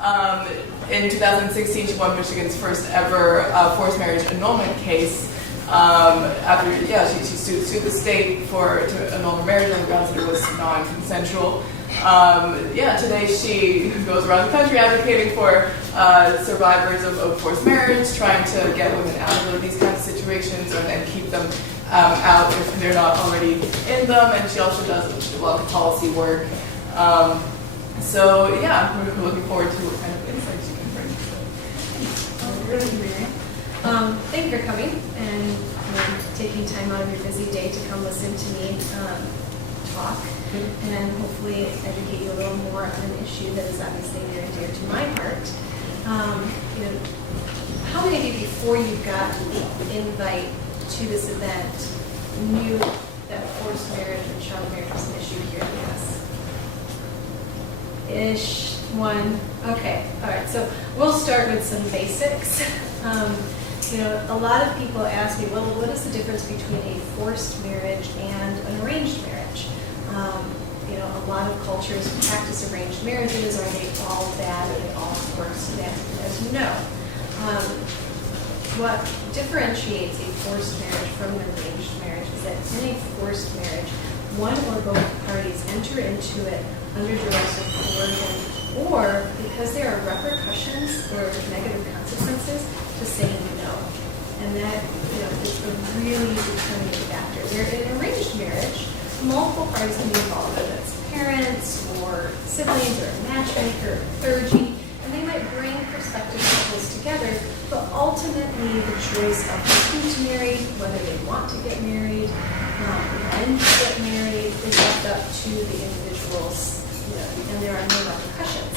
In 2016, she won Michigan's first ever forced marriage annulment case. She sued the state to annul her marriage on the grounds that it was non-consensual. Today she goes around the country advocating for survivors of forced marriage, trying to get women out of these kinds of situations and keep them out if they're not already in them. And she also does a lot of policy work. We're looking forward to what kind of insights you can bring. Thank you for coming and taking time out of your busy day to come listen to me talk and hopefully educate you a little more on an issue that is obviously near and dear to my heart. How many of you, before you got the invite to this event, knew that forced marriage and child marriage was an issue here in the U.S.? Ish, one. Okay, all right. So we'll start with some basics. A lot of people ask me, well, what is the difference between a forced marriage and an arranged marriage? A lot of cultures practice arranged marriages. Are they all bad? Are they all forced? The answer is no. What differentiates a forced marriage from an arranged marriage is that in a forced marriage, one or both parties enter into it under duress or coercion, or because there are repercussions or negative consequences to saying no. And that is a really determining factor. Where in an arranged marriage, multiple parties can be involved, whether it's parents or siblings or a matchmaker or clergy, and they might bring prospective couples together, but ultimately the choice of who to marry, whether they want to get married, when to get married, is left up to the individuals, and there are no repercussions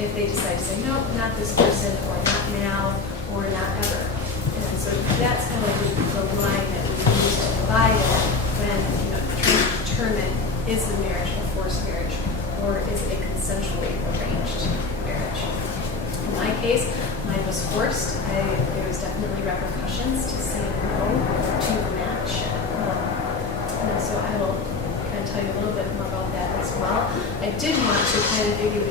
if they decide to say, no, not this person, or not now, or not ever. And so that's kind of like the line that we use to divide it when trying to determine, is the marriage a forced marriage, or is it a consensually arranged marriage? In my case, mine was forced. There was definitely repercussions to saying no to the match. And so I will kind of tell you a little bit more about that as well. I did want to kind of give you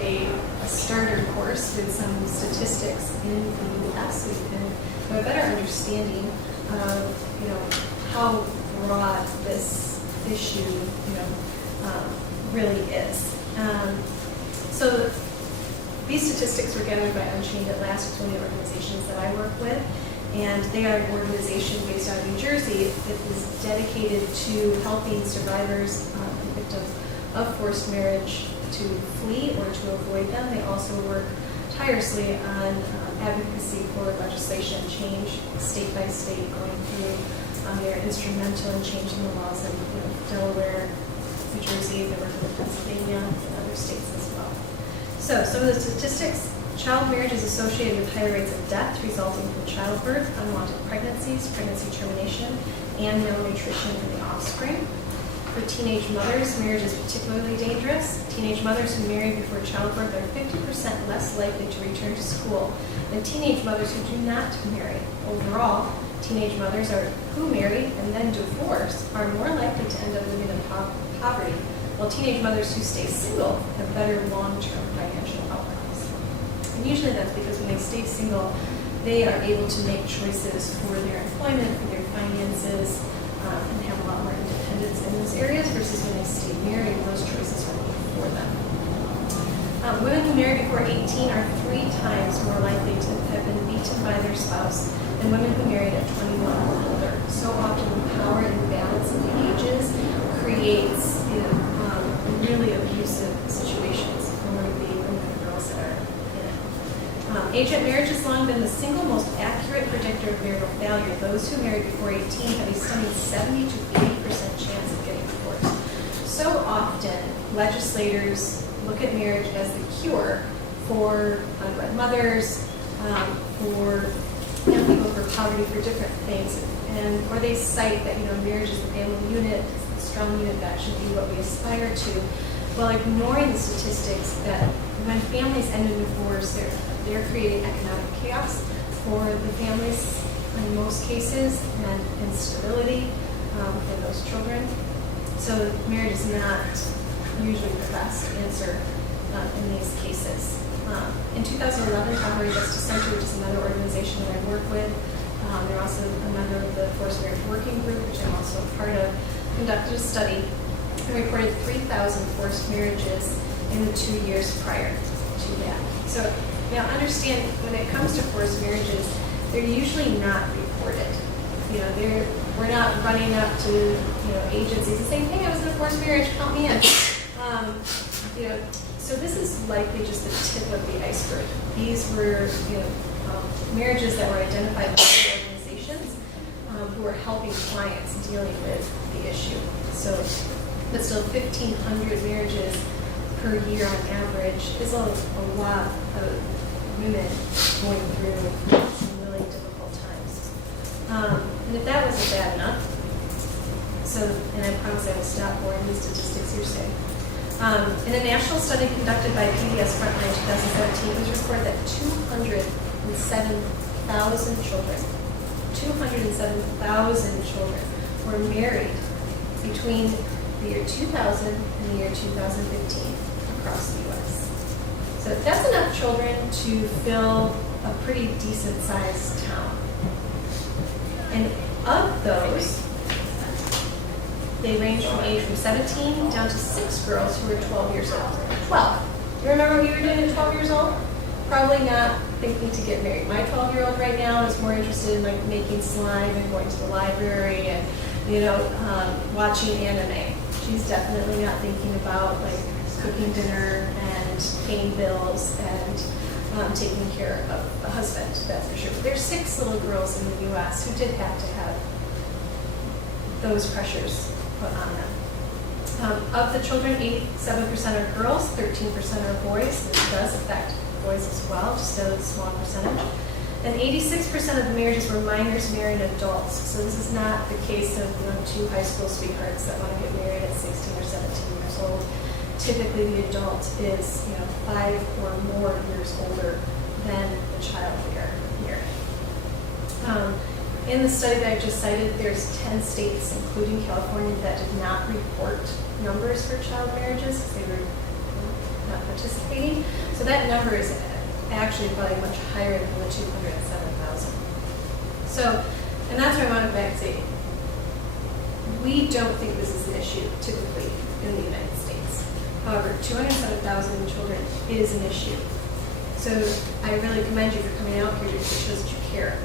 a starter course with some statistics in the U.S. so you can have a better understanding of how broad this issue really is. So these statistics were gathered by Unchained at Last. It's one of the organizations that I work with. And they are an organization based out of New Jersey that is dedicated to helping survivors and victims of forced marriage to flee or to avoid them. They also work tirelessly on advocacy for legislation change, state by state, going through. They're instrumental in changing the laws in Delaware, New Jersey. They work with Pennsylvania and other states as well. So some of the statistics. Child marriage is associated with higher rates of death resulting from childbirth, unwanted pregnancies, pregnancy termination, and malnutrition in the offspring. For teenage mothers, marriage is particularly dangerous. Teenage mothers who marry before childbirth are 50% less likely to return to school than teenage mothers who do not marry. Overall, teenage mothers who marry and then divorce are more likely to end up living in poverty, while teenage mothers who stay single have better long-term financial outcomes. And usually that's because when they stay single, they are able to make choices for their employment, for their finances, and have a lot more independence in those areas versus when they stay married, those choices are made for them. Women who marry before 18 are 3 times more likely to have been beaten by their spouse than women who married at 21 or older. So often the power imbalance of the ages creates really abusive situations for the women and girls that are in it. Age at marriage has long been the single most accurate predictor of marital failure. Those who marry before 18 have a stunning 70 to 80% chance of getting divorced. So often, legislators look at marriage as the cure for unwed mothers, for young people, for poverty, for different things, or they cite that marriage is the family unit, it's the strong unit that should be what we aspire to, while ignoring the statistics that when families end in divorce, they're creating economic chaos for the families in most cases and instability for those children. So marriage is not usually the best answer in these cases. In 2011, Tolerant Justice Center, which is another organization that I work with, they're also a member of the Forced Marriage Working Group, which I'm also a part of, conducted a study and reported 3,000 forced marriages in the 2 years prior to that. So now understand, when it comes to forced marriages, they're usually not reported. We're not running up to agencies and saying, hey, I was in a forced marriage, count me in. So this is likely just the tip of the iceberg. These were marriages that were identified by organizations who were helping clients dealing with the issue. So, but still 1,500 marriages per year on average is a lot of women going through some really difficult times. And if that wasn't bad enough, and I promise I will stop boring these statistics here soon. In a national study conducted by PBS Frontline 2017, it was reported that 207,000 children were married between the year 2000 and the year 2015 across the U.S. So that's enough children to fill a pretty decent-sized town. And of those, they range from age from 17 down to 6 girls who were 12 years old. 12. You remember what you were doing at 12 years old? Probably not thinking to get married. My 12-year-old right now is more interested in making slime and going to the library and watching anime. She's definitely not thinking about cooking dinner and paying bills and taking care of a husband. That's for sure. But there's 6 little girls in the U.S. who did have to have those pressures put on them. Of the children, 87% are girls, 13% are boys. This does affect boys as well, just a small percentage. And 86% of the marriages were minors marrying adults. So this is not the case of 2 high school sweethearts that want to get married at 16 or 17 years old. Typically, the adult is 5 or more years older than the child they are marrying. In the study that I just cited, there's 10 states, including California, that did not report numbers for child marriages because they were not participating. So that number is actually probably much higher than the 207,000. So, and that's where I want to back say, we don't think this is an issue typically in the United States. However, 207,000 children is an issue. So I really commend you for coming out here because it shows that you care.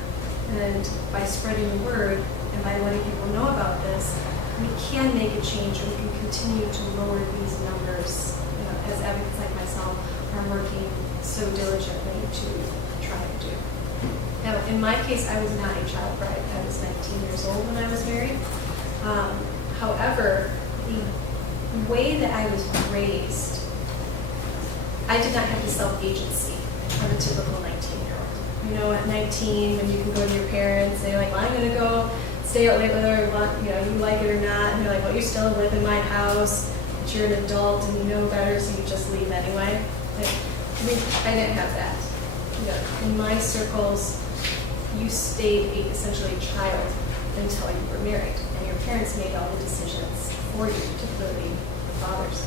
And by spreading the word and by letting people know about this, we can make a change and we can continue to lower these numbers as advocates like myself are working so diligently to try to do. Now, in my case, I was not a child bride. I was 19 years old when I was married. However, the way that I was raised, I did not have the self-agency of a typical 19-year-old. At 19, when you can go to your parents and you're like, well, I'm going to go stay out late with her, you like it or not, and you're like, well, you still live in my house, but you're an adult and you know better, so you just leave anyway. I didn't have that. In my circles, you stayed essentially a child until you were married, and your parents made all the decisions for you, particularly the fathers.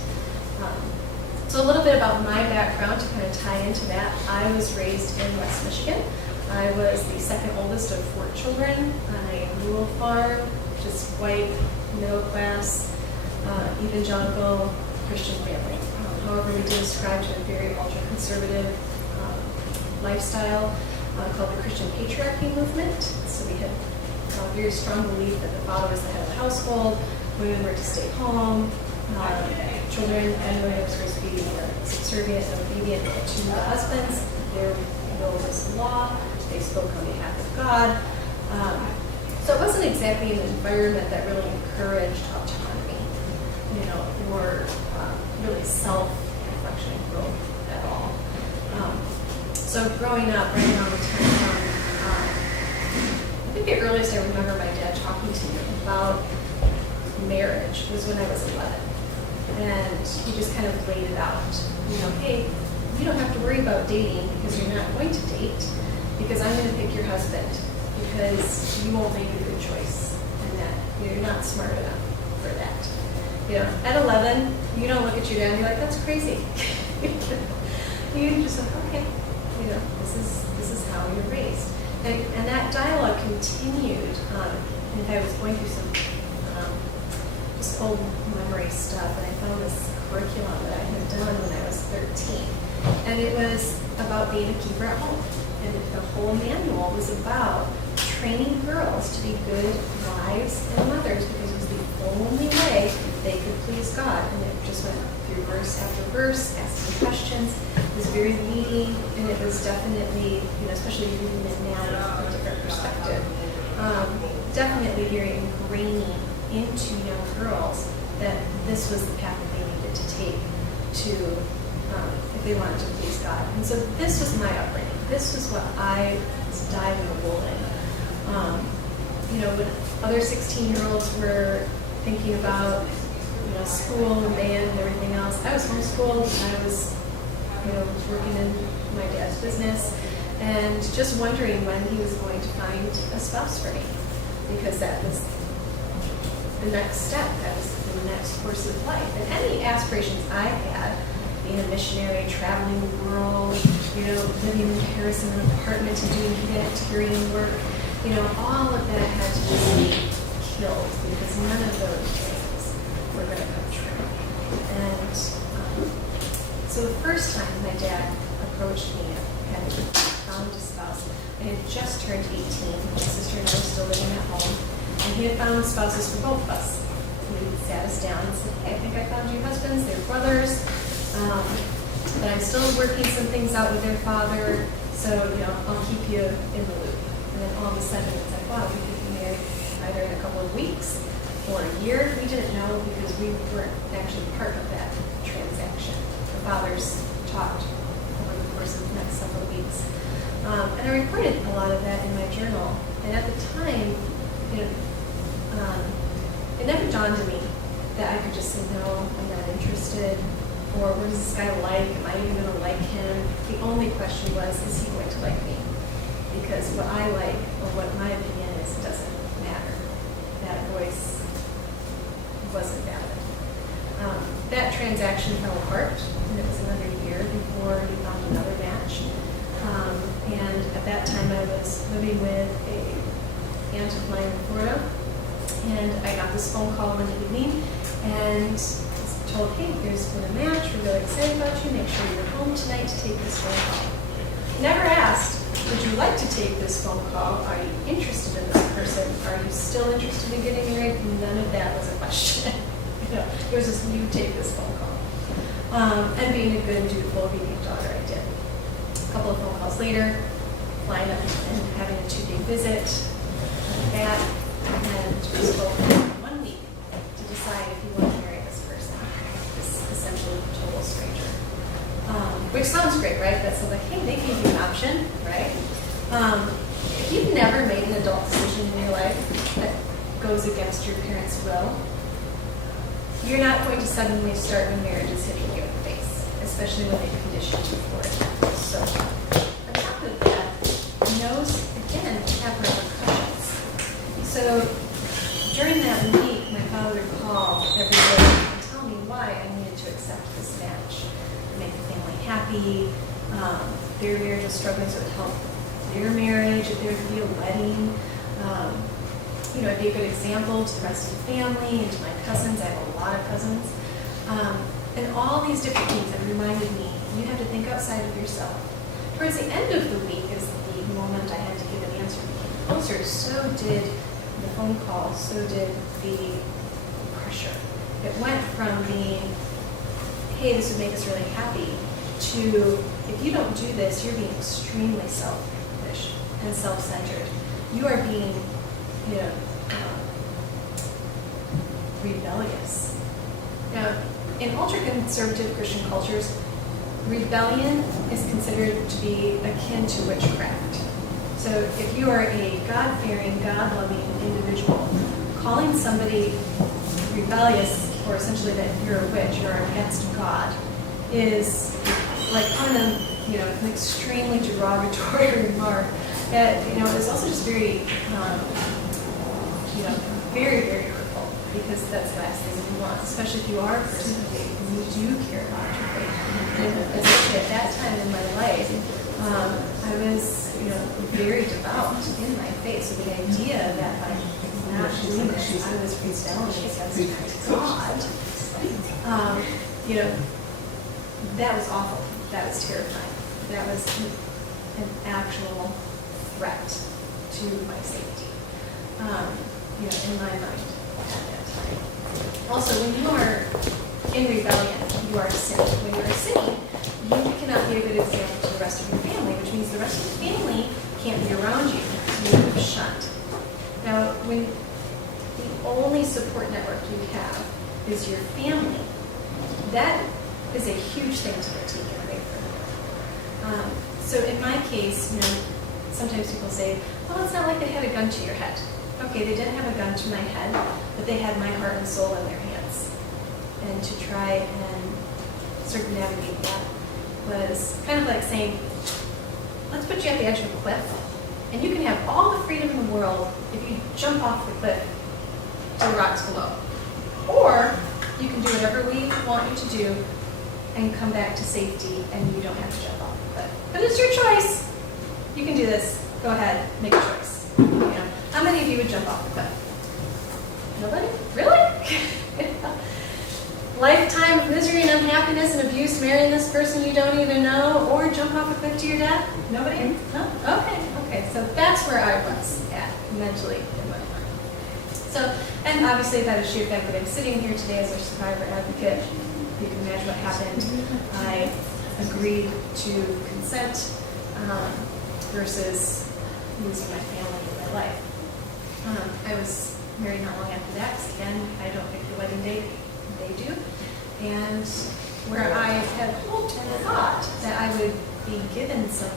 So a little bit about my background to kind of tie into that. I was raised in West Michigan. I was the second oldest of 4 children on a rural farm, just white, middle class, evangelical Christian family. However, we did ascribe to a very ultra-conservative lifestyle called the Christian patriarchy movement. So we had a very strong belief that the father was the head of the household, women were to stay home, children and women were supposed to be subservient and obedient to the husbands. Their will was law. They spoke on behalf of God. So it wasn't exactly an environment that really encouraged autonomy, or really self-reflection and growth at all. So growing up, right around the time I think the earliest I remember my dad talking to me about marriage was when I was 11. And he just kind of laid it out. Hey, you don't have to worry about dating because you're not going to date, because I'm going to pick your husband because you won't make a good choice and that you're not smart enough for that. At 11, you don't look at your dad and be like, that's crazy. You just like, okay, this is how you're raised. And that dialogue continued. And I was going through some just old memory stuff, and I found this curriculum that I had done when I was 13. And it was about being a keeper at home. And the whole manual was about training girls to be good wives and mothers, because it was the only way they could please God. And it just went through verse after verse, asking questions. It was very leading, and it was definitely, especially reading it now from a different perspective, definitely very ingraining into young girls that this was the path that they needed to take to, if they wanted to please God. And so this was my upbringing. This was what I was diving a wool in. When other 16-year-olds were thinking about, school and band and everything else, I was homeschooled. I was, working in my dad's business, and just wondering when he was going to find a spouse for me, because that was the next step. That was the next course of life. And any aspirations I had, being a missionary, traveling the world, living in Paris in an apartment and doing humanitarian work, all of that had to be killed, because none of those things were going to come true. And so the first time my dad approached me, I had found a spouse. I had just turned 18. My sister and I were still living at home. And he had found spouses for both of us. He sat us down and said, hey, I think I found you husbands. They're brothers. But I'm still working some things out with their father. So, I'll keep you in the loop. And then all of a sudden, it's like, wow, we could be married either in a couple of weeks or a year. We didn't know, because we weren't actually part of that transaction. The fathers talked over the course of the next several weeks. And I recorded a lot of that in my journal. And at the time, it never dawned on me that I could just say, no, I'm not interested, or what is this guy like? Am I even going to like him? The only question was, is he going to like me? Because what I like, or what my opinion is, doesn't matter. That voice wasn't valid. That transaction fell apart, and it was another year before we found another match. And at that time, I was living with an aunt of mine in Florida, and I got this phone call one evening, and was told, hey, there's been a match, we're really excited about you, make sure you're home tonight to take this phone call. Never asked, would you like to take this phone call? Are you interested in this person? Are you still interested in getting married? None of that was a question. It was just, you take this phone call. And being a good, dutiful, obedient daughter, I did. A couple of phone calls later, flying up and having a 2-day visit, back, and we spoke in 1 week to decide if you want to marry this person, this essentially total stranger. Which sounds great, right? That's like, hey, they gave you an option, right? If you've never made an adult decision in your life that goes against your parents' will, you're not going to suddenly start when marriage is hitting you in the face, especially when they've conditioned you for it. So, on top of that, no's, again, have repercussions. So, during that week, my father would call every day and tell me why I needed to accept this match, make the family happy. Their marriage was struggling, so it would help their marriage, if there would be a wedding. I'd be a good example to the rest of the family and to my cousins. I have a lot of cousins. And all these different things that reminded me, you have to think outside of yourself. Towards the end of the week is the moment I had to give an answer became closer. So did the phone call, so did the pressure. It went from being, hey, this would make us really happy, to, if you don't do this, you're being extremely selfish and self-centered. You are being, rebellious. Now, in ultra-conservative Christian cultures, rebellion is considered to be akin to witchcraft. So if you are a God-fearing, God-loving individual, calling somebody rebellious, or essentially that you're a witch or against God, is like calling them, an extremely derogatory remark that, is also just very, very, very hurtful, because that's the last thing you want, especially if you are a person of faith and you do care about your faith and And especially at that time in my life, I was, very devout in my faith. So the idea that by not doing this, I was rebelling against God, that was awful. That was terrifying. That was an actual threat to my safety, in my mind at that time. Also, when you are in rebellion, you are sinning. When you are sinning, you cannot be a good example to the rest of your family, which means the rest of your family can't be around you, so you are shunned. Now, when the only support network you have is your family, that is a huge thing to get taken away from you. So in my case, sometimes people say, well, it's not like they had a gun to your head. Okay, they didn't have a gun to my head, but they had my heart and soul in their hands. And to try and circumnavigate that was kind of like saying, let's put you at the edge of a cliff, and you can have all the freedom in the world if you jump off the cliff to the rocks below. Or you can do whatever we want you to do and come back to safety, and you don't have to jump off the cliff. But it's your choice. You can do this. Go ahead, make a choice. How many of you would jump off the cliff? Nobody? Really? Lifetime of misery and unhappiness and abuse, marrying this person you don't even know, or jump off a cliff to your death? Nobody? No? Okay. So that's where I was at mentally in my mind. So, and obviously by the sheer fact that I'm sitting here today as a survivor advocate, you can imagine what happened. I agreed to consent versus losing my family and my life. I was married not long after that, because again, I don't pick the wedding date, they do. And where I had hoped and thought that I would be given some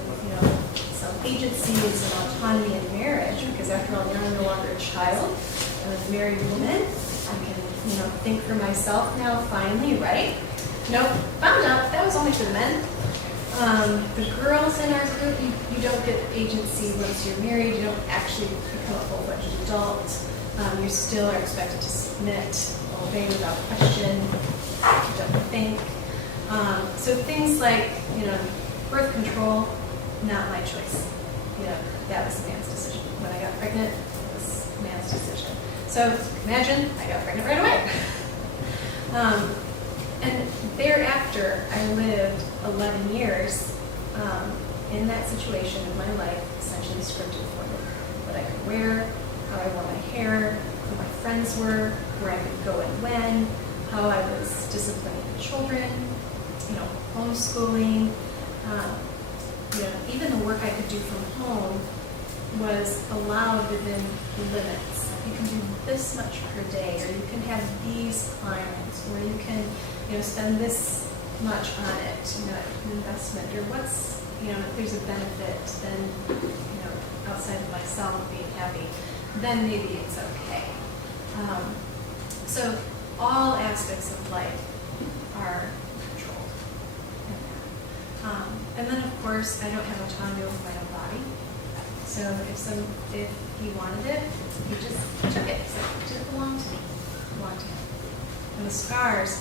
agency and some autonomy in marriage, because after all, I'm no longer a child. I'm a married woman. I can, think for myself now, finally, right? Nope, found out that was only for the men. The girls in our group, you don't get agency once you're married. You don't actually become a full-fledged adult. You still are expected to submit, obey without question, don't think. So things like, birth control, not my choice. That was a man's decision. When I got pregnant, it was a man's decision. So imagine I got pregnant right away. And thereafter, I lived 11 years in that situation of my life, essentially scripted for me. What I could wear, how I wore my hair, who my friends were, where I could go and when, how I was disciplining the children, homeschooling. Even the work I could do from home was allowed within the limits. You can do this much per day, or you can have these clients, or you can, spend this much on it, an investment, or what's, if there's a benefit, then, outside of myself being happy, then maybe it's okay. So all aspects of life are controlled in that. And then, of course, I don't have autonomy over my own body. So if he wanted it, he just took it. So it didn't belong to me. It belonged to him. And the scars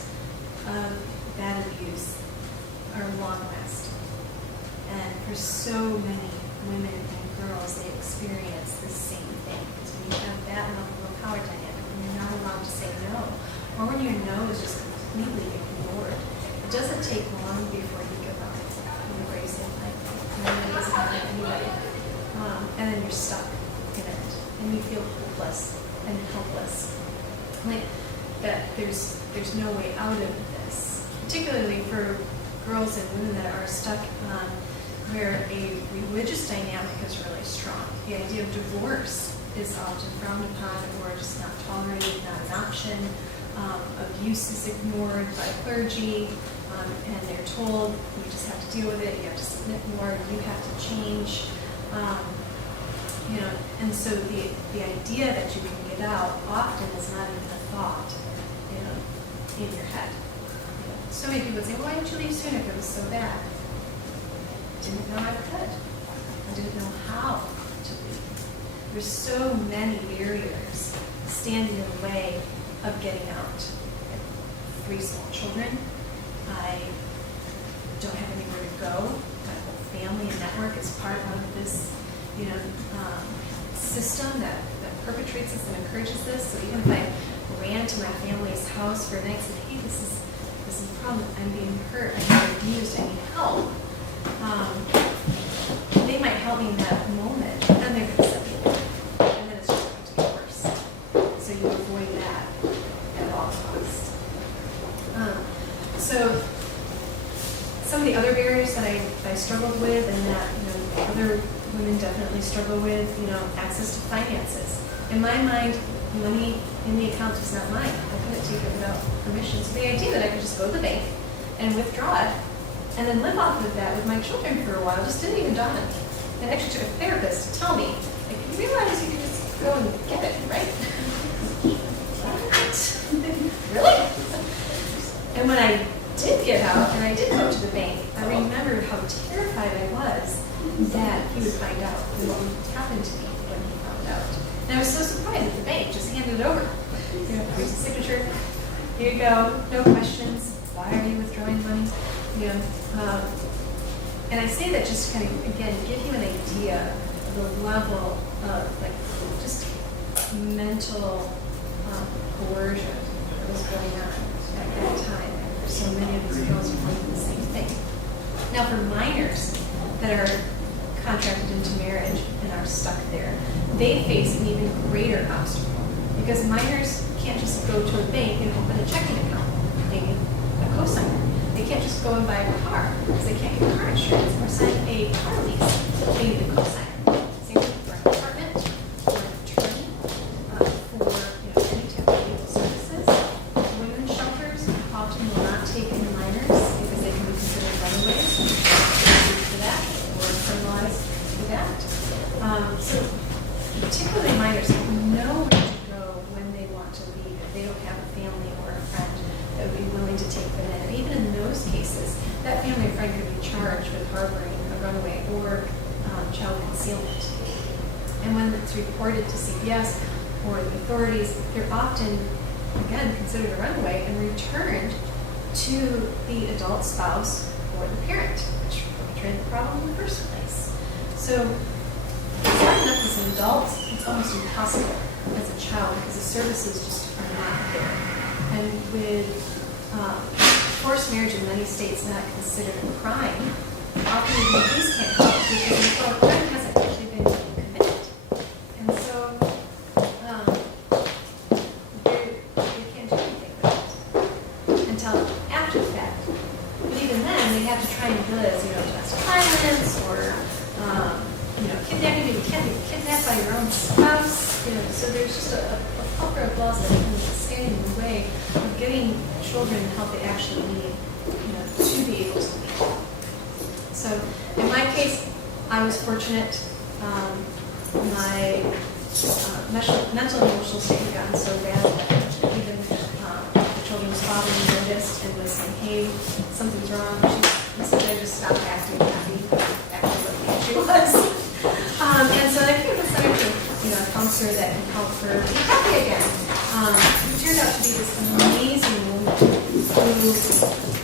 of that abuse are long-lasting. And for so many women and girls, they experience the same thing. Because when you have that level of power dynamic, when you're not allowed to say no, or when your no is just completely ignored, it doesn't take long before you give up. You embrace it, like, it doesn't happen anyway. And then you're stuck in it. And you feel hopeless and helpless. Like that there's no way out of this. Particularly for girls and women that are stuck where a religious dynamic is really strong. The idea of divorce is often frowned upon or just not tolerated, not an option. Abuse is ignored by clergy, and they're told you just have to deal with it, you have to submit more, you have to change. And so the idea that you can get out often is not even a thought, in your head. So many people say, why didn't you leave sooner if it was so bad? Didn't know I could. I didn't know how to leave. There's so many barriers standing in the way of getting out. I have 3 small children. I don't have anywhere to go. My whole family and network is part of this, system that perpetrates this and encourages this. So even if I ran to my family's house for a night and said, hey, this is a problem, I'm being hurt, I'm being abused, I need help, they might help me in that moment, but then they're going to set me away. And then it's just going to get worse. So you avoid that at all costs. So some of the other barriers that I struggled with, and that other women definitely struggle with, access to finances. In my mind, money in the account is not mine. I couldn't take it without permission. So the idea that I could just go to the bank and withdraw it and then live off of that with my children for a while just didn't even dawn on me. It actually took a therapist to tell me, like, you realize you can just go and get it, right? What? Really? And when I did get out and I did go to the bank, I remembered how terrified I was that he would find out and what would happen to me when he found out. And I was so surprised that the bank just handed it over. Here's the signature. Here you go. No questions. Why are you withdrawing money? And I say that just to kind of, again, give you an idea of the level of, just mental coercion that was going on at that time. And so many of these girls are going through the same thing. Now, for minors that are contracted into marriage and are stuck there, they face an even greater obstacle because minors can't just go to a bank and open a checking account. They need a cosigner. They can't just go and buy a car because they can't get car insurance or sign a car lease. They need a cosigner. Same thing for an apartment, for an attorney, for any type of legal services. Women's shelters often will not take in minors because they can be considered runaways for that or criminalized for that. So particularly minors have nowhere to go when they want to leave if they don't have a family or a friend that would be willing to take them in. And even in those cases, that family or friend could be charged with harboring a runaway or child concealment. And when it's reported to CPS or the authorities, they're often, again, considered a runaway and returned to the adult spouse or the parent, which perpetrated the problem in the first place. So it's hard enough as an adult, it's almost impossible as a child because the services just are not there. And with forced marriage in many states not considered a crime, often the police can't help because a crime hasn't actually been committed. And so they can't do anything with it until after the fact. But even then, they have to try and bill it as domestic violence or kidnapping. You can't be kidnapped by your own spouse. So there's just a plethora of laws that can stand in the way of getting children the help they actually need, to be able to leave. So in my case, I was fortunate. My mental and emotional state had gotten so bad that even the children's father noticed and was saying, hey, something's wrong. She said I just stopped acting happy, acting like she was. And so I came to the center to a counselor that can help her be happy again. Who turned out to be this amazing woman who really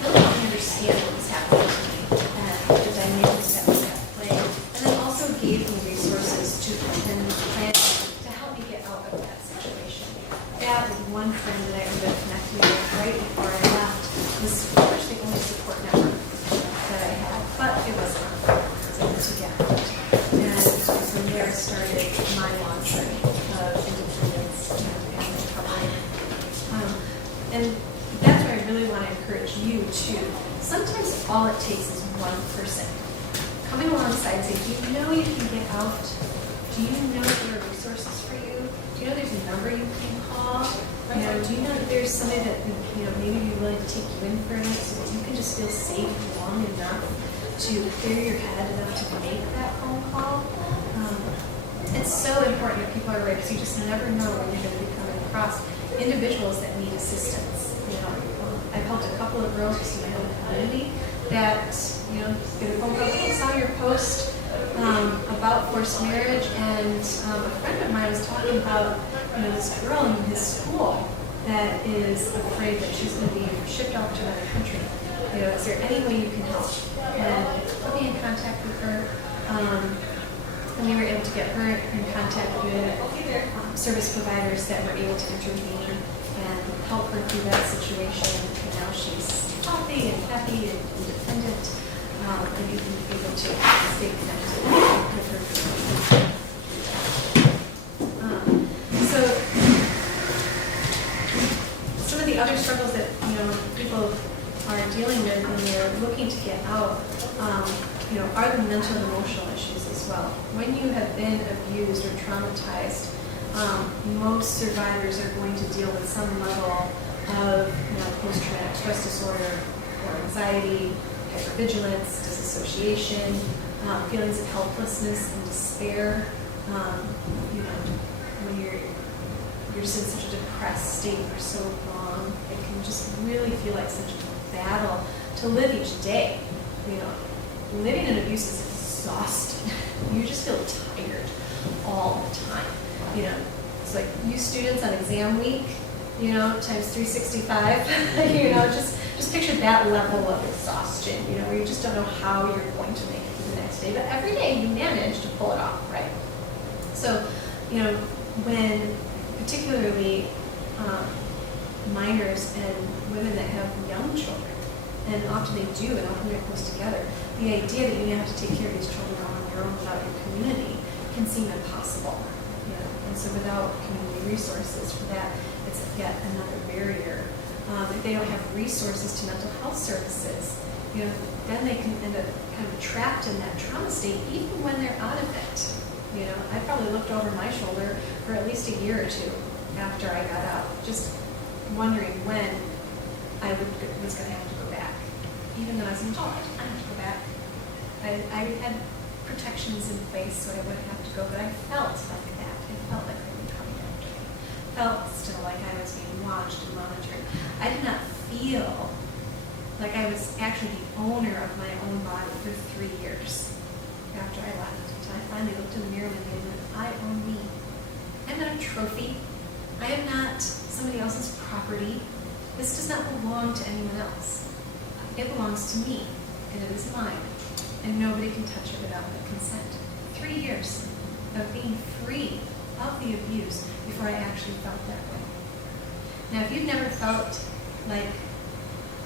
helped me understand what was happening to me and the dynamics that was at play, and then also gave me resources to plan to help me get out of that situation. That was one friend that I ended up connecting with right before I left was pretty much the only support network that I had, but it wasn't enough. So I was able to get out. And from there started my long journey of independence and recovery. And that's where I really want to encourage you to. Sometimes all it takes is one person coming alongside and saying, do you know you can get out? Do you know there are resources for you? Do you know there's a number you can call? Do you know that there's somebody that maybe be willing to take you in for a night so that you can just feel safe long enough to clear your head enough to make that phone call? It's so important that people are aware because you just never know when you're going to be coming across individuals that need assistance. I've helped a couple of girls just in my own community that, get a phone call. I saw your post about forced marriage, and a friend of mine was talking about, this girl in his school that is afraid that she's going to be shipped off to another country. Is there any way you can help? And put me in contact with her. And we were able to get her in contact with service providers that were able to intervene and help her through that situation. And now she's healthy and happy and independent, and even able to stay connected with her family. So some of the other struggles that people are dealing with when they're looking to get out, are the mental and emotional issues as well. When you have been abused or traumatized, most survivors are going to deal with some level of post-traumatic stress disorder or anxiety, hypervigilance, disassociation, feelings of helplessness and despair. When you're just in such a depressed state for so long, it can just really feel like such a battle to live each day. Living in abuse is exhausting. You just feel tired all the time. It's like you students on exam week, times 365. Just picture that level of exhaustion. Where you just don't know how you're going to make it through the next day, but every day you manage to pull it off, right? So, when particularly minors and women that have young children, and often they do, and often they're close together, the idea that you have to take care of these children all on your own without your community can seem impossible. And so without community resources for that, it's yet another barrier. If they don't have resources to mental health services, then they can end up kind of trapped in that trauma state even when they're out of it. I probably looked over my shoulder for at least a year or two after I got out, just wondering when I was going to have to go back. Even though I was an adult, I didn't have to go back. I had protections in place so I wouldn't have to go, but I felt like that. I felt like they were coming after me. Felt still like I was being watched and monitored. I did not feel like I was actually the owner of my own body for 3 years after I left. Until I finally looked in the mirror one day and went, I own me. I'm not a trophy. I am not somebody else's property. This does not belong to anyone else. It belongs to me, and it is mine. And nobody can touch it without my consent. 3 years of being free of the abuse before I actually felt that way. Now, if you've never felt like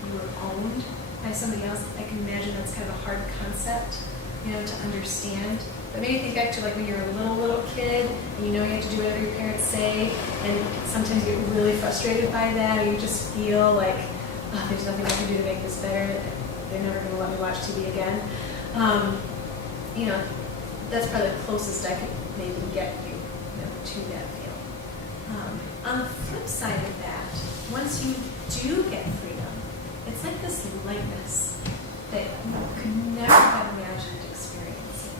you were owned by somebody else, I can imagine that's kind of a hard concept, to understand. But maybe think back to like when you were a little kid, and you have to do whatever your parents say, and sometimes you get really frustrated by that, or you just feel like, oh, there's nothing I can do to make this better. They're never going to let me watch TV again. That's probably the closest I could maybe get you, to that feeling. On the flip side of that, once you do get freedom, it's like this lightness that you could never have imagined experiencing.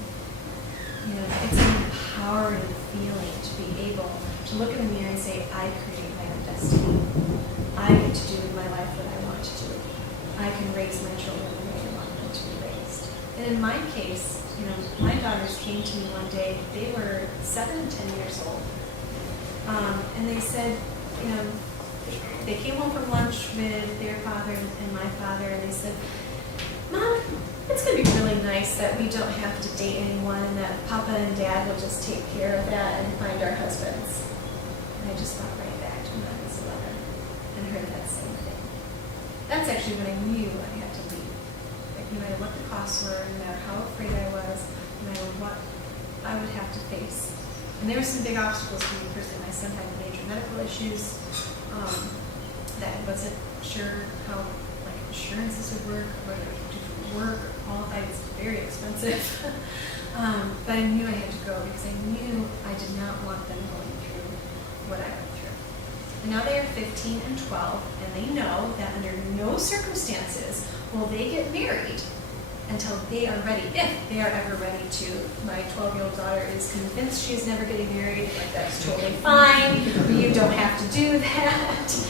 It's an empowering feeling to be able to look in the mirror and say, I create my own destiny. I get to do in my life what I want to do. I can raise my children the way I want them to be raised. And in my case, my daughters came to me one day. They were 7 and 10 years old. And they said, they came home from lunch with their father and my father, and they said, Mom, it's going to be really nice that we don't have to date anyone, and that Papa and Dad will just take care of that and find our husbands. And I just thought right back to when I was 11 and heard that same thing. That's actually when I knew I had to leave. Like, no matter what the costs were, no matter how afraid I was, no matter what I would have to face. And there were some big obstacles for me. First, my son had major medical issues. That I wasn't sure how insurances would work, whether I could do for work or qualify. It's very expensive. But I knew I had to go because I knew I did not want them going through what I went through. And now they are 15 and 12, and they know that under no circumstances will they get married until they are ready, if they are ever ready to. My 12-year-old daughter is convinced she is never getting married. Like, that's totally fine. You don't have to do that.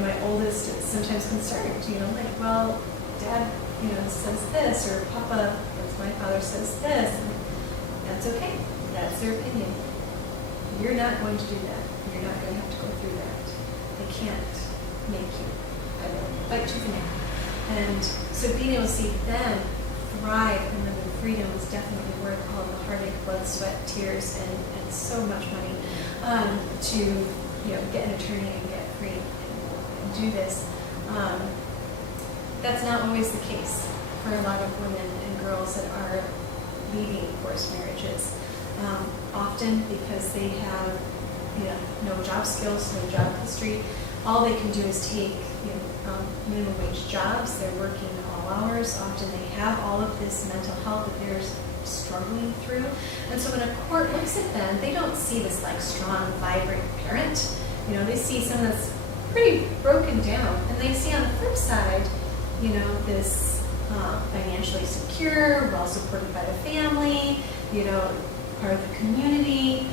My oldest is sometimes concerned, well, Dad, says this, or Papa, that's my father, says this. And that's okay. That's their opinion. You're not going to do that. You're not going to have to go through that. They can't make you. fight tooth and nail. And so being able to see them thrive and live in freedom was definitely worth all the heartache, blood, sweat, tears, and so much money to get an attorney and get free and do this. That's not always the case for a lot of women and girls that are leading forced marriages. Often because they have no job skills, no job history. All they can do is take minimum wage jobs. They're working all hours. Often they have all of this mental health that they're struggling through. And so when a court looks at them, they don't see this like strong, vibrant parent. They see someone that's pretty broken down. And they see on the flip side, this financially secure, well supported by the family, part of the community,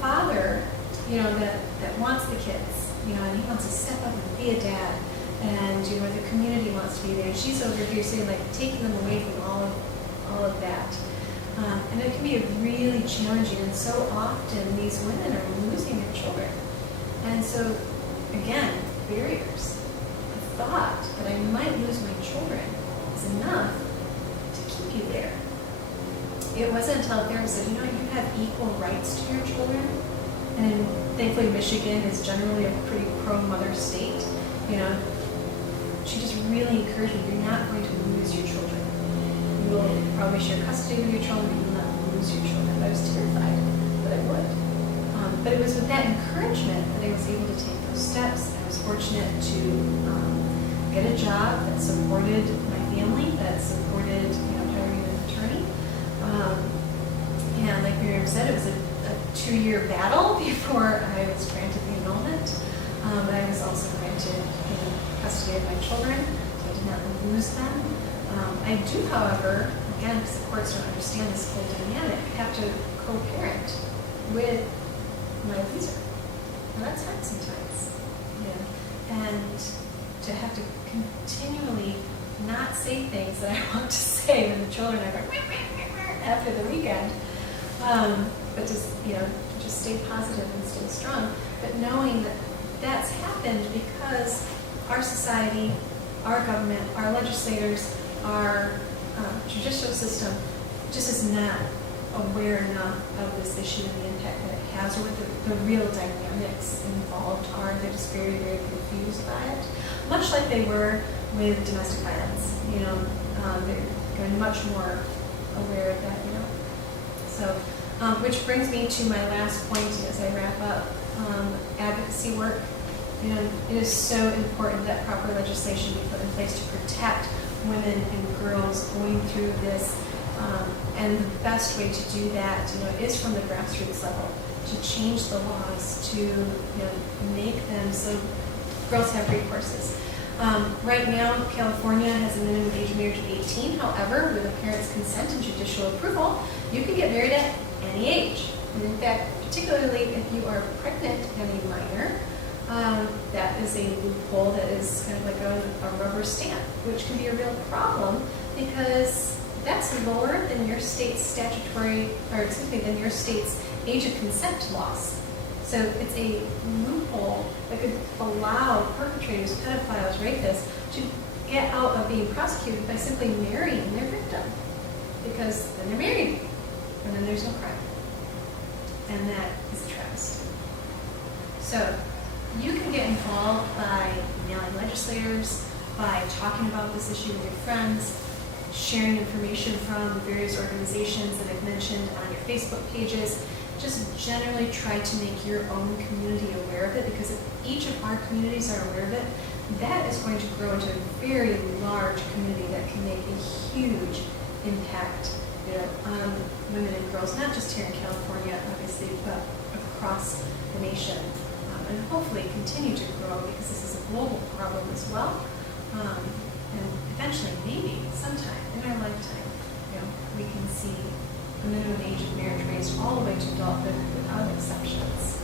father, that wants the kids, and he wants to step up and be a dad, and the community wants to be there. And she's over here saying like taking them away from all of that, and it can be really challenging. And so often these women are losing their children, and so again, barriers. The thought that I might lose my children is enough to keep you there. It wasn't until a therapist said, you have equal rights to your children. And thankfully, Michigan is generally a pretty pro-mother state. She just really encouraged me, you're not going to lose your children. You will probably share custody with your children, but you will not lose your children. I was terrified that I would. But it was with that encouragement that I was able to take those steps. I was fortunate to get a job that supported my family, that supported hiring an attorney. And like Miriam said, it was a 2-year battle before I was granted the annulment. But I was also granted custody of my children, so I did not lose them. I do, however, again, because the courts don't understand this whole dynamic, have to co-parent with my abuser. And that's hard sometimes. And to have to continually not say things that I want to say when the children are going after the weekend, but just stay positive and stay strong. But knowing that that's happened because our society, our government, our legislators, our judicial system just is not aware enough of this issue and the impact that it has, or what the real dynamics involved are. They're just very, very confused by it. Much like they were with domestic violence. They're much more aware of that, So, which brings me to my last point as I wrap up. Advocacy work. It is so important that proper legislation be put in place to protect women and girls going through this. And the best way to do that, is from the grassroots level, to change the laws, to make them so girls have recourses. Right now, California has a minimum age of marriage of 18. However, with a parent's consent and judicial approval, you can get married at any age. And in fact, particularly if you are pregnant and a minor, that is a loophole that is kind of like a rubber stamp, which can be a real problem because that's lower than your state's than your state's age of consent laws. So it's a loophole that could allow perpetrators, pedophiles, rapists, to get out of being prosecuted by simply marrying their victim. Because then they're married, and then there's no crime. And that is a travesty. So you can get involved by emailing legislators, by talking about this issue with your friends, sharing information from various organizations that I've mentioned on your Facebook pages. Just generally try to make your own community aware of it, because if each of our communities are aware of it, that is going to grow into a very large community that can make a huge impact on women and girls, not just here in California, obviously, but across the nation. And hopefully continue to grow, because this is a global problem as well. And eventually, maybe sometime in our lifetime, we can see the minimum age of marriage raised all the way to adulthood without exceptions.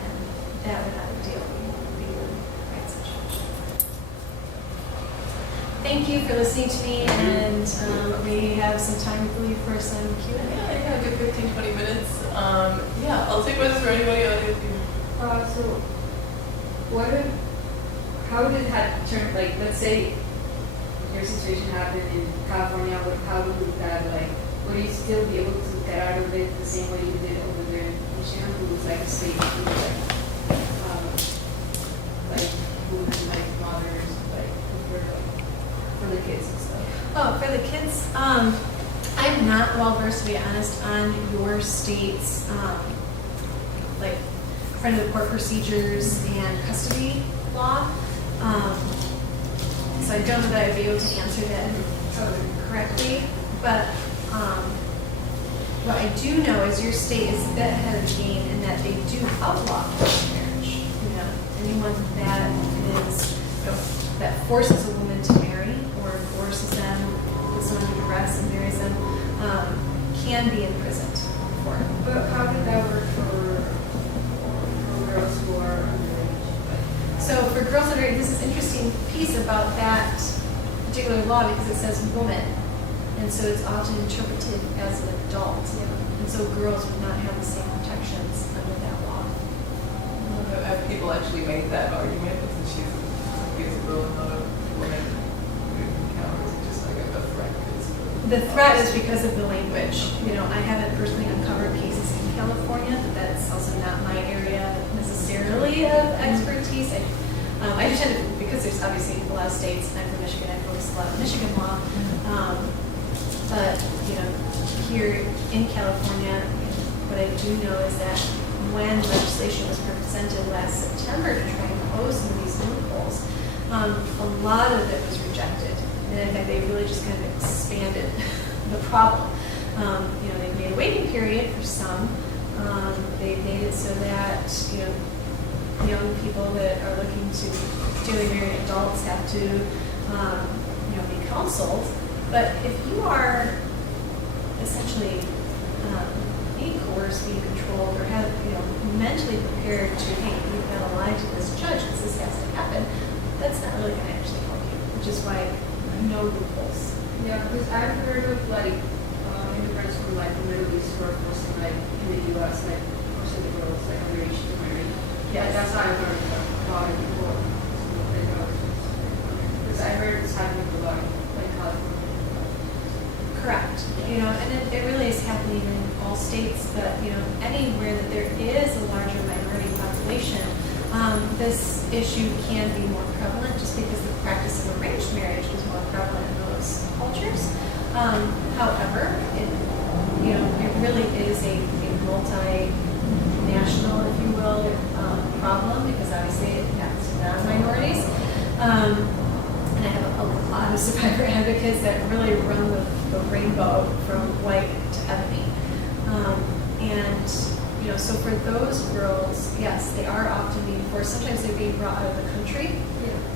And that, without a deal, would be the right situation. Thank you for listening to me, and we have some time, I believe, for some Q&A. Yeah, a good 15, 20 minutes. I'll take questions for anybody. So, what how would it have turned, like, let's say your situation happened in California, how would that, like, would you still be able to get out of it the same way you did over there in Michigan, who was like state, who was like, who was like mothers, like, for the kids and stuff? Oh, for the kids, I'm not well versed, to be honest, on your state's like front of the court procedures and custody law. So I don't know that I'd be able to answer that correctly. But what I do know is your state is a bit ahead of the game in that they do outlaw forced marriage. You know, anyone that is that forces a woman to marry or forces them, puts them under duress and marries them, can be imprisoned for it. But how did that work for girls who are underage? So for girls underage, this is an interesting piece about that particular law because it says woman, and so it's often interpreted as an adult. And so girls would not have the same protections under that law. Have people actually made that argument that since she's a girl and not a woman, encounters just like a threat? The threat is because of the language. You know, I haven't personally uncovered cases in California, but that's also not my area necessarily of expertise. I just tend to, because there's obviously a lot of states, and I'm from Michigan, I focus a lot on Michigan law. But, you know, here in California, what I do know is that when legislation was presented last September to try and close some of these loopholes, a lot of it was rejected. And in fact, they really just kind of expanded the problem. You know, they made a waiting period for some. They made it so that, you know, young people that are looking to particularly marry adults have to, you know, be counseled. But if you are essentially being coerced, being controlled, or have, you know, mentally prepared to, hey, you've got to lie to this judge because this has to happen, that's not really going to actually help you, which is why no loopholes. Yeah, because I've heard of like immigrants from like the Middle East who are forcing like in the U.S. like forcing the girls like underage to marry. Yeah, that's how I've heard about it before. Because I heard it's happening a lot like California. Correct. You know, and it really is happening in all states, but you know, anywhere that there is a larger minority population, this issue can be more prevalent just because the practice of arranged marriage is more prevalent in those cultures. However, you know, it really is a multinational, if you will, problem because obviously it happens to non-minorities. And I have a lot of survivor advocates that really run the rainbow from white to ebony. And, you know, so for those girls, yes, they are often being forced. Sometimes they're being brought out of the country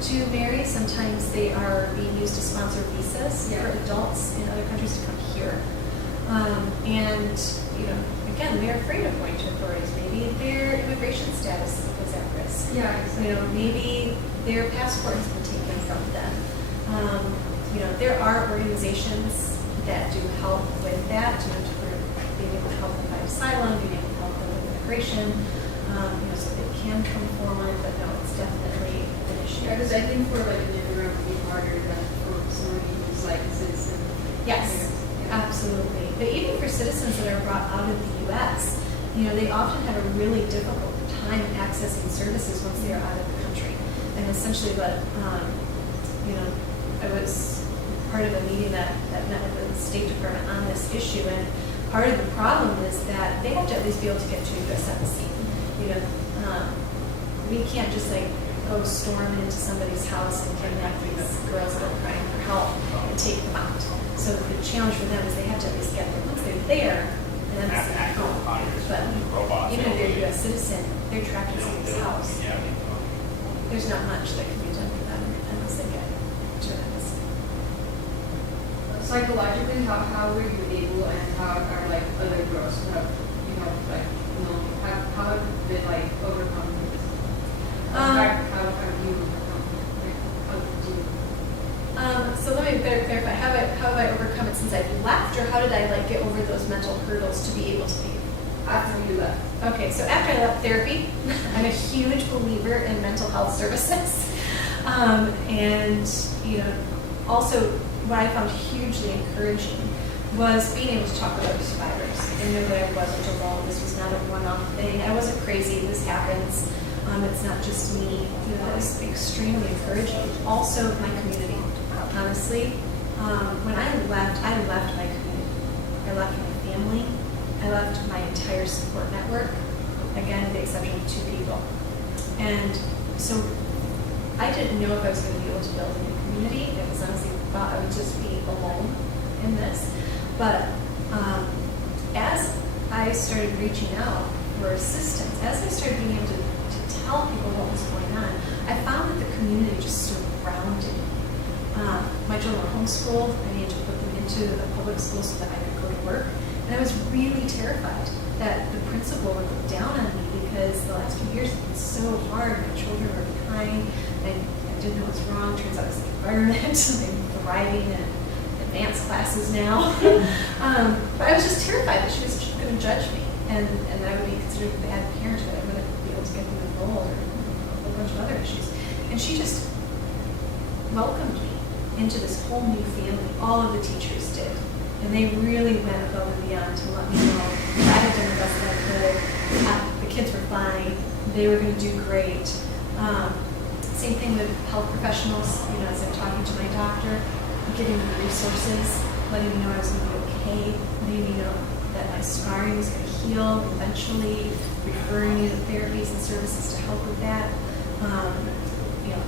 to marry. Sometimes they are being used to sponsor visas for adults in other countries to come here. And, you know, again, they're afraid of going to authorities. Maybe their immigration status is at risk. Yeah, exactly. You know, maybe their passport has been taken from them. You know, there are organizations that do help with that, you know, for being able to help them find asylum, being able to help them with immigration, you know, so they can come forward, but no, it's definitely an issue. Yeah, because I think for like an immigrant it would be harder than for somebody who's like a citizen. Yes, absolutely. But even for citizens that are brought out of the U.S., you know, they often have a really difficult time accessing services once they are out of the country. And essentially what, you know, I was part of a meeting that met with the State Department on this issue, and part of the problem is that they have to at least be able to get to a U.S. embassy. You know, we can't just like go storm into somebody's house and kidnap these girls that are crying for help and take them out. So the challenge for them is they have to at least get them. Once they're there, an embassy at home. But even if they're a U.S. citizen, they're trapped in somebody's house. There's not much that can be done for them unless they get to an embassy. Psychologically, how were you able, and how are like other girls who have, you know, like, you know, how have they like overcome this? How have you overcome it? Like, how did you? So let me better clarify. How have I overcome it since I've left, or how did I like get over those mental hurdles to be able to leave? After you left. Okay, so after I left therapy, I'm a huge believer in mental health services. And, also what I found hugely encouraging was being able to talk with other survivors and know that I wasn't alone. This was not a one-off thing. I wasn't crazy. This happens. It's not just me. That was extremely encouraging. Also, my community. Honestly, when I left my community. I left my family. I left my entire support network. Again, with the exception of 2 people. And so I didn't know if I was going to be able to build a new community. It was honestly thought I would just be alone in this. But as I started reaching out for assistance, as I started being able to tell people what was going on, I found that the community just surrounded me. My children were homeschooled. I needed to put them into the public school so that I could go to work. And I was really terrified that the principal would look down on me because the last few years have been so hard. My children were behind, and I didn't know what was wrong. Turns out it's the environment. I'm thriving in advanced classes now. But I was just terrified that she was going to judge me, and I would be considered a bad parent, that I wouldn't be able to get them enrolled, or a whole bunch of other issues. And she just welcomed me into this whole new family. All of the teachers did. And they really went above and beyond to let me know that I had done the best that I could. The kids were fine. They were going to do great. Same thing with health professionals. As I'm talking to my doctor, giving me resources, letting me know I was going to be okay, letting me know that my scarring was going to heal eventually, referring me to therapies and services to help with that.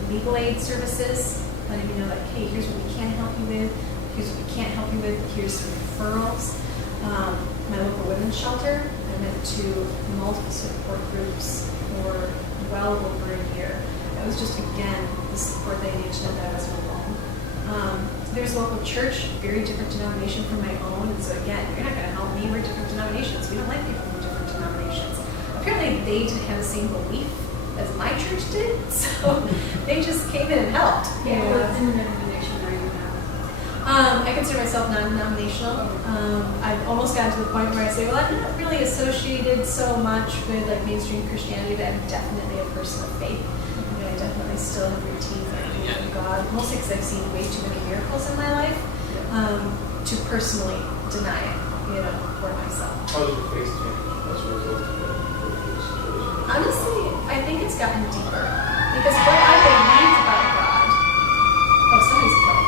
Legal aid services, letting me know that, hey, here's what we can help you with. Here's what we can't help you with. Here's some referrals. My local women's shelter, I went to multiple support groups for well over a year. It was just, again, the support that I needed to know that I wasn't alone. There's a local church, very different denomination from my own. And so, again, you're not going to help me. We're different denominations. We don't like people from different denominations. Apparently, they didn't have the same belief as my church did. So they just came in and helped. Yeah, what denomination are you now? I consider myself non-denominational. I've almost gotten to the point where I say, well, I'm not really associated so much with like mainstream Christianity, but I'm definitely a person of faith. I definitely still have routines that I believe in God, mostly because I've seen way too many miracles in my life to personally deny it, for myself. How did your faith change as a result of that? Honestly, I think it's gotten deeper because what I believed about God. Oh, somebody's in trouble.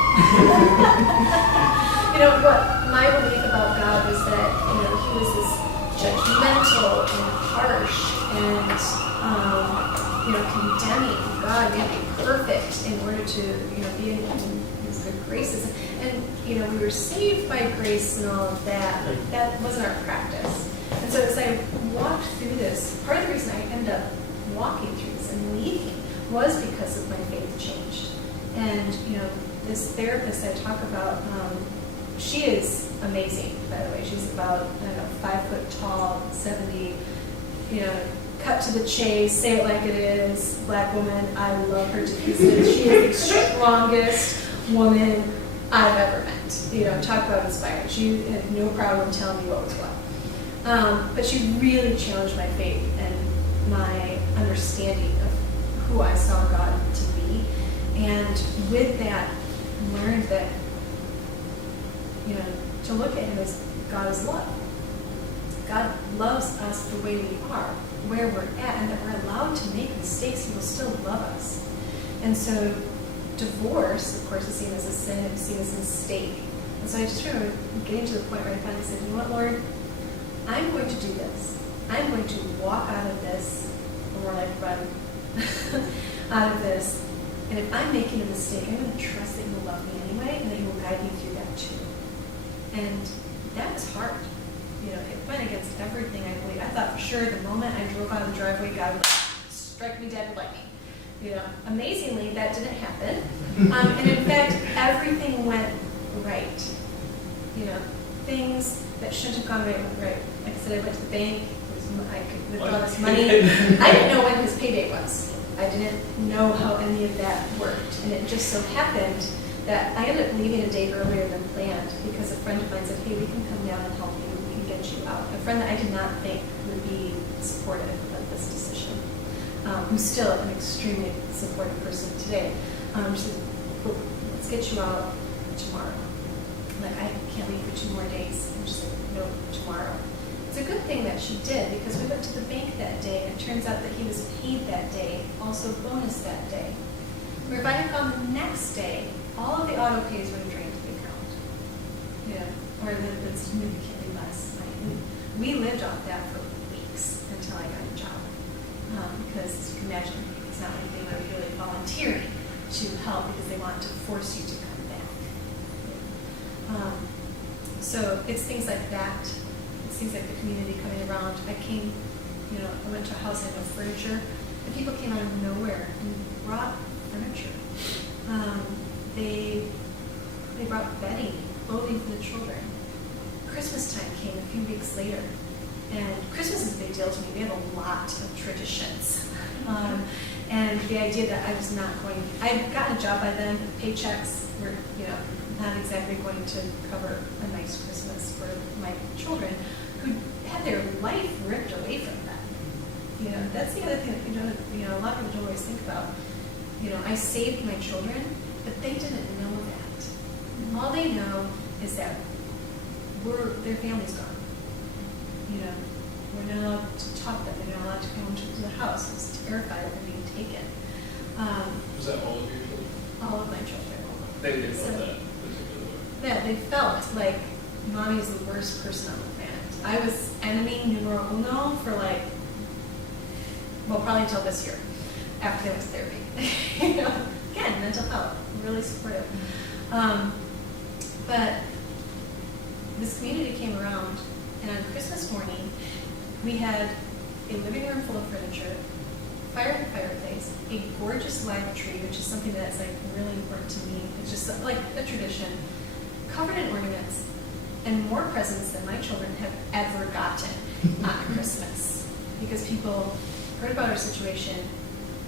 What my belief about God was that He was this judgmental and harsh and condemning. God, we have to be perfect in order to be in His good graces. And we were saved by grace and all of that. That wasn't our practice. And so as I walked through this, part of the reason I ended up walking through this and leaving was because of my faith changed. And, this therapist I talk about, she is amazing, by the way. She's about, 5 foot tall, 70, cut to the chase, say it like it is, Black woman. I love her to pieces. She is the strongest woman I've ever met. Talk about inspiring. She had no problem telling me what was what. But she really challenged my faith and my understanding of who I saw God to be. And with that, learned that, to look at Him as God is love. God loves us the way we are, where we're at, and that we're allowed to make mistakes. He will still love us. And so divorce, of course, is seen as a sin. It's seen as a mistake. And so I just remember getting to the point where I finally said, you know what, Lord? I'm going to do this. I'm going to walk out of this, or more like run out of this. And if I'm making a mistake, I'm going to trust that You will love me anyway, and that You will guide me through that too. And that was hard. It went against everything I believed. I thought for sure the moment I drove out of the driveway, God would strike me dead with lightning. Amazingly, that didn't happen. And in fact, everything went right. Things that shouldn't have gone right went right. Like I said, I went to the bank. I could withdraw this money. I didn't know when his payday was. I didn't know how any of that worked. And it just so happened that I ended up leaving a day earlier than planned because a friend of mine said, hey, we can come down and help you. We can get you out. A friend that I did not think would be supportive of this decision, who's still an extremely supportive person today. She said, cool, let's get you out tomorrow. I'm like, I can't wait for 2 more days. And she's like, no, tomorrow. It's a good thing that she did, because we went to the bank that day, and it turns out that he was paid that day, also bonus that day. Where if I had gone the next day, all of the auto pays would have drained the account. Or it would have been significantly less money. We lived off that for weeks until I got a job. Because as you can imagine, it's not anything I would really volunteer to help, because they want to force you to come back. So it's things like that. It's things like the community coming around. I went to a house, I had no furniture, and people came out of nowhere and brought furniture. They brought bedding, clothing for the children. Christmas time came a few weeks later, and Christmas is a big deal to me. We have a lot of traditions. And the idea that I was not going, I had gotten a job by then, paychecks were, not exactly going to cover a nice Christmas for my children who had their life ripped away from them. That's the other thing that people don't, a lot of people don't always think about. I saved my children, but they didn't know that. All they know is that their family's gone. We're not allowed to talk to them. They're not allowed to come into the house. I was terrified of them being taken. Was that all of your children? All of my children. They didn't So- know that particular way. Yeah, they felt like mommy's the worst person on the planet. I was enemy numero uno for probably until this year, after they was therapy. Again, mental health, really supportive. But this community came around, and on Christmas morning, we had a living room full of furniture, fire in the fireplace, a gorgeous live tree, which is something that's really important to me. It's just like a tradition, covered in ornaments, and more presents than my children have ever gotten on Christmas. Because people heard about our situation,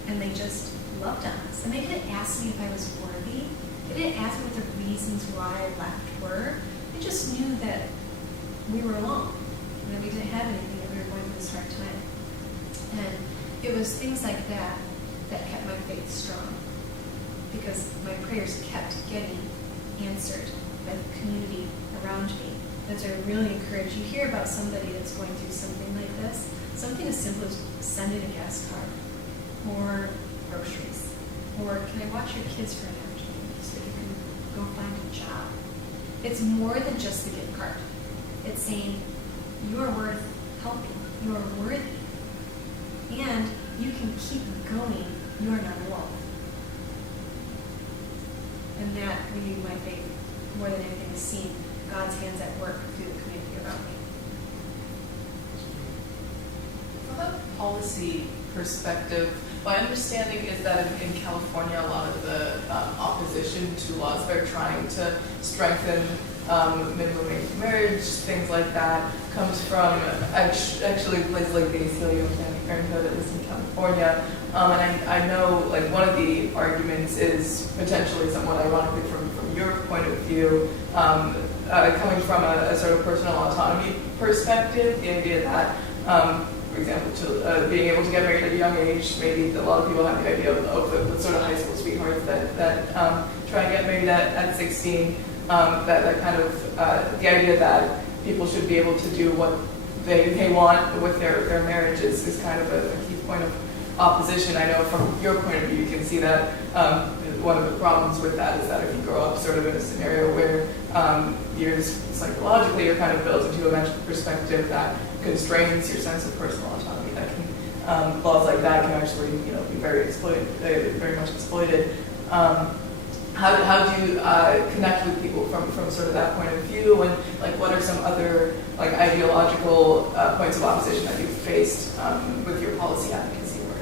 and they just loved on us. And they didn't ask me if I was worthy. They didn't ask me what the reasons why I left were. They just knew that we were alone, and that we didn't have anything, that we were going through this hard time. And it was things like that that kept my faith strong, because my prayers kept getting answered by the community around me. That's why I really encourage you. Hear about somebody that's going through something like this, something as simple as sending a gas card or groceries, or can I watch your kids for an afternoon so that you can go find a job. It's more than just the gift card. It's saying you are worth helping, you are worthy, and you can keep going. You are not alone. And that renewed my faith more than anything, is seeing God's hands at work through the community around me. From a policy perspective, my understanding is that in California, a lot of the opposition to laws they're trying to strengthen minimum age marriage, things like that, comes from actually places like the ACLU and Planned Parenthood, at least in California. And I know one of the arguments is potentially somewhat ironically from your point of view, coming from a sort of personal autonomy perspective, the idea that for example, to being able to get married at a young age, maybe a lot of people have the idea of the sort of high school sweethearts that try and get married at 16, that kind of, the idea that people should be able to do what they want with their marriages is kind of a key point of opposition. I know from your point of view, you can see that one of the problems with that is that if you grow up sort of in a scenario where you're psychologically you're kind of built into a mental perspective that constrains your sense of personal autonomy, that can laws like that can actually be very much exploited. How do you connect with people from sort of that point of view, and what are some other ideological points of opposition that you've faced with your policy advocacy work?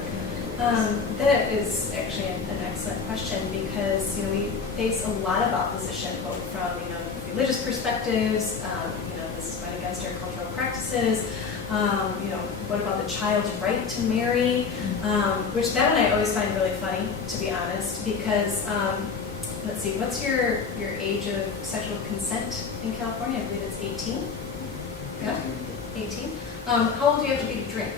That is actually an excellent question, because we face a lot of opposition, both from religious perspectives. This is right against our cultural practices. What about the child's right to marry? Which that one I always find really funny, to be honest, because let's see, what's your age of sexual consent in California? I believe it's 18. Yeah, 18. How old do you have to be to drink?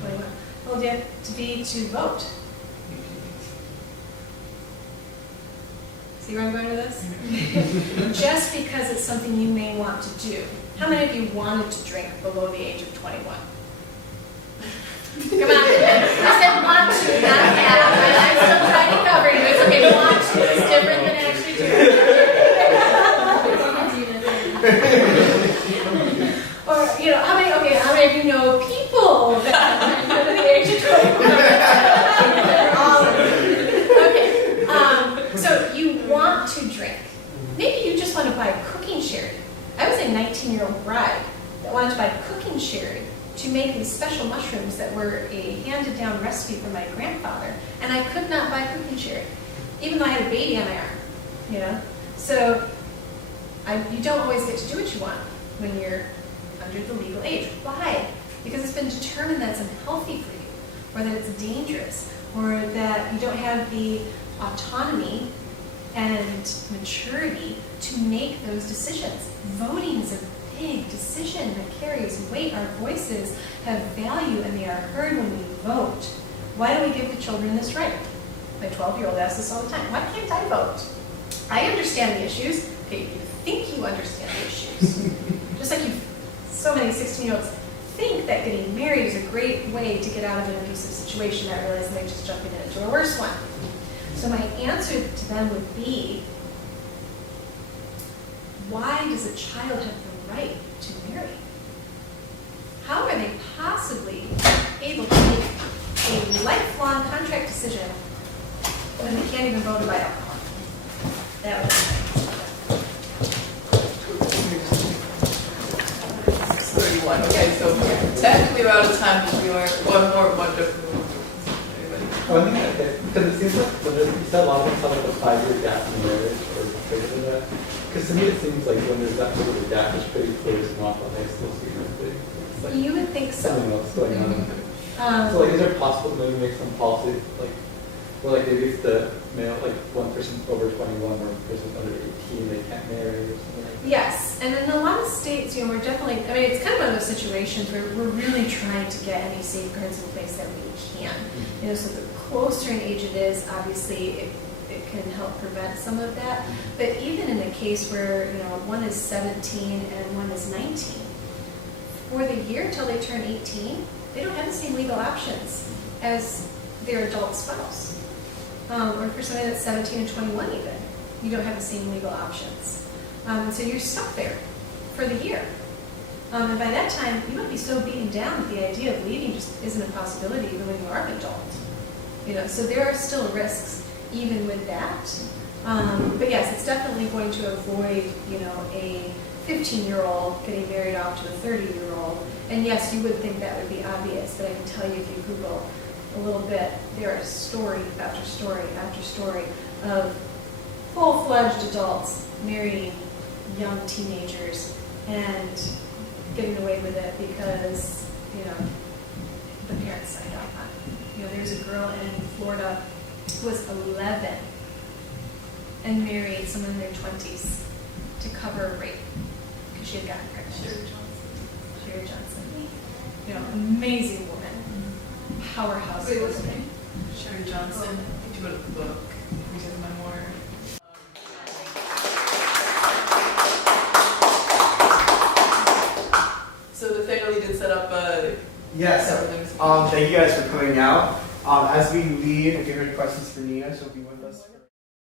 21. How old do you have to be to vote? See where I'm going with this? Just because it's something you may want to do. How many of you wanted to drink below the age of 21? Come on. I said want to, not have. I'm still trying to cover you. It's okay. Want to is different than actually doing. Or, you know, how many of you know people that are under the age of 21? All of you. Okay. So you want to drink. Maybe you just want to buy cooking sherry. I was a 19-year-old bride that wanted to buy cooking sherry to make these special mushrooms that were a handed-down recipe from my grandfather, and I could not buy cooking sherry, even though I had a baby on my arm, you know? So you don't always get to do what you want when you're under the legal age. Why? Because it's been determined that it's unhealthy for you, or that it's dangerous, or that you don't have the autonomy and maturity to make those decisions. Voting is a big decision that carries weight. Our voices have value and they are heard when we vote. Why do we give the children this right? My 12-year-old asks this all the time. Why can't I vote? I understand the issues. Okay, you think you understand the issues. Just like so many 16-year-olds think that getting married is a great way to get out of an abusive situation, not realizing they're just jumping into a worse one. So my answer to them would be, why does a child have the right to marry? How are they possibly able to make a lifelong contract decision when they can't even vote to buy alcohol? That was 31. Okay, so technically we're out of time, but we are one different. One thing because it seems like you said a lot of them have like a 5-year gap in marriage or greater than that. Because to me it seems like when there's that sort of a gap, it's pretty clear it's not a high school student. It's like you would think so. something else going on. So like, is it possible to maybe make some policy like, well, like maybe if the male, like one person over 21 or one person under 18, they can't marry or something like that? Yes, and in a lot of states, you know, we're definitely, I mean, it's kind of one of those situations where we're really trying to get any safeguards in place that we can. You know, so the closer in age it is, obviously, it can help prevent some of that. But even in a case where, you know, one is 17 and one is 19, for the year until they turn 18, they don't have the same legal options as their adult spouse. Or for somebody that's 17 and 21 even, you don't have the same legal options. So you're stuck there for the year. And by that time, you might be so beaten down that the idea of leaving just isn't a possibility even when you are an adult. You know, so there are still risks even with that. But yes, it's definitely going to avoid, you know, a 15-year-old getting married off to a 30-year-old. And yes, you would think that would be obvious, but I can tell you if you Google a little bit, there are story after story after story of full-fledged adults marrying young teenagers and getting away with it because, you know, the parents signed off on it. You know, there's a girl in Florida who was 11 and married someone in their 20s to cover a rape because she had gotten pregnant. Sherry Johnson. You know, amazing woman. Powerhouse. Wait, what's her name? Sherry Johnson. I think you wrote the book. Read the memoir. So the faculty did set up yes. several things. Thank you guys for coming out. As we leave, if you have any questions for Nina, she'll be with us.